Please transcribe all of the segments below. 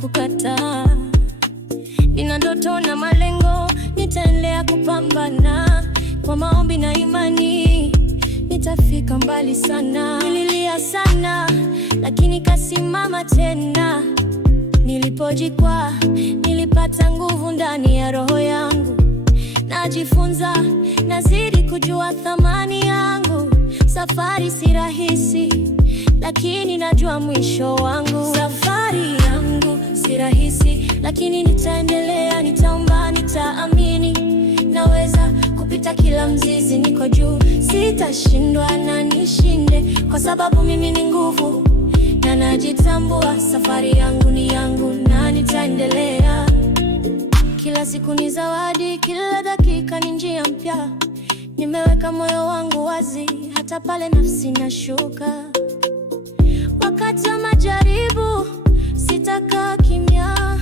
kukataa. Nina ndoto na malengo, nitaendelea kupambana. Kwa maombi na imani, nitafika mbali sana. Nililia sana, lakini kasimama tena. Nilipojikwaa, nilipata nguvu ndani ya roho yangu. Najifunza, nazidi kujua thamani yangu. Safari si rahisi, lakini najua mwisho wangu. Safari yangu si rahisi, lakini nitaendelea. Nitaomba, nitaamini, naweza kupita kila mzizi. Niko juu, sitashindwa na nishinde, kwa sababu mimi ni nguvu na najitambua. Safari yangu ni yangu na nitaendelea. Kila siku ni zawadi, kila dakika ni njia mpya. Nimeweka moyo wangu wazi, hata pale nafsi nashuka. Wakati wa majaribu, sitakaa kimya.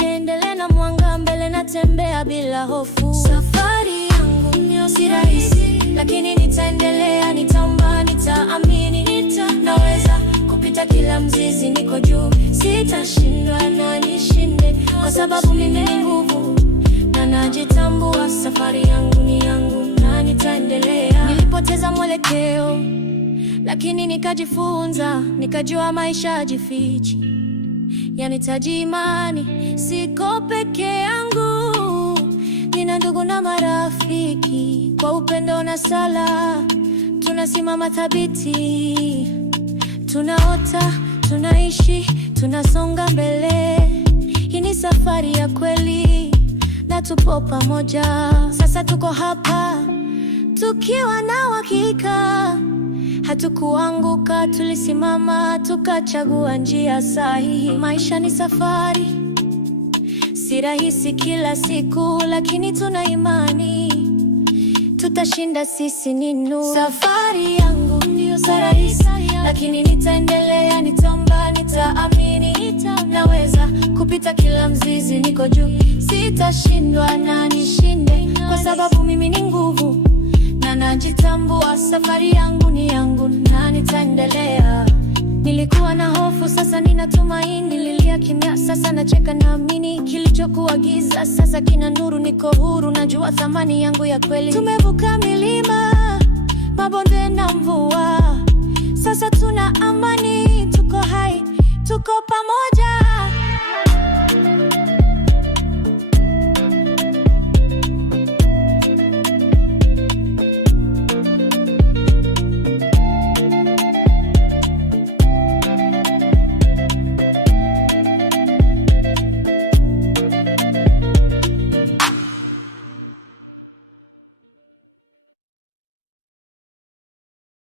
Niendelee na mwanga mbele, natembea bila hofu. Safari yangu si rahisi, lakini nitaendelea. Nitaomba, nitaamini, naweza kupita kila mzizi. Niko juu, sitashindwa na nishinde, kwa sababu mimi ni nguvu na najitambua. Safari yangu ni yangu na nitaendelea. Nilipoteza mwelekeo, lakini nikajifunza. Nikajua maisha hajifichi, yanahitaji imani. Siko peke yangu, nina ndugu na marafiki. Kwa upendo na sala, tunasimama thabiti. Tunaota, tunaishi, tunasonga mbele. Hii ni safari ya kweli na tupo pamoja. Sasa tuko hapa tukiwa na uhakika. Hatukuanguka, tulisimama, tukachagua njia sahihi. Maisha ni safari, si rahisi kila siku, lakini tuna imani tutashinda. Sisi ni nuru. Safari yangu ndio rahisi, lakini nitaendelea. Nitaomba, nitaamini, naweza kupita kila mzizi. Niko juu, sitashindwa na nishinde, kwa sababu mimi ni nguvu na najitambua. Safari yangu ni yangu na nitaendelea. Nilikuwa na hofu, sasa nina tumaini. Nililia kimya, sasa nacheka, naamini. Kilichokuwa giza sasa kina nuru. Niko huru, najua thamani yangu ya kweli. Tumevuka milima, mabonde na mvua. Sasa tuna amani, tuko hai, tuko pamoja.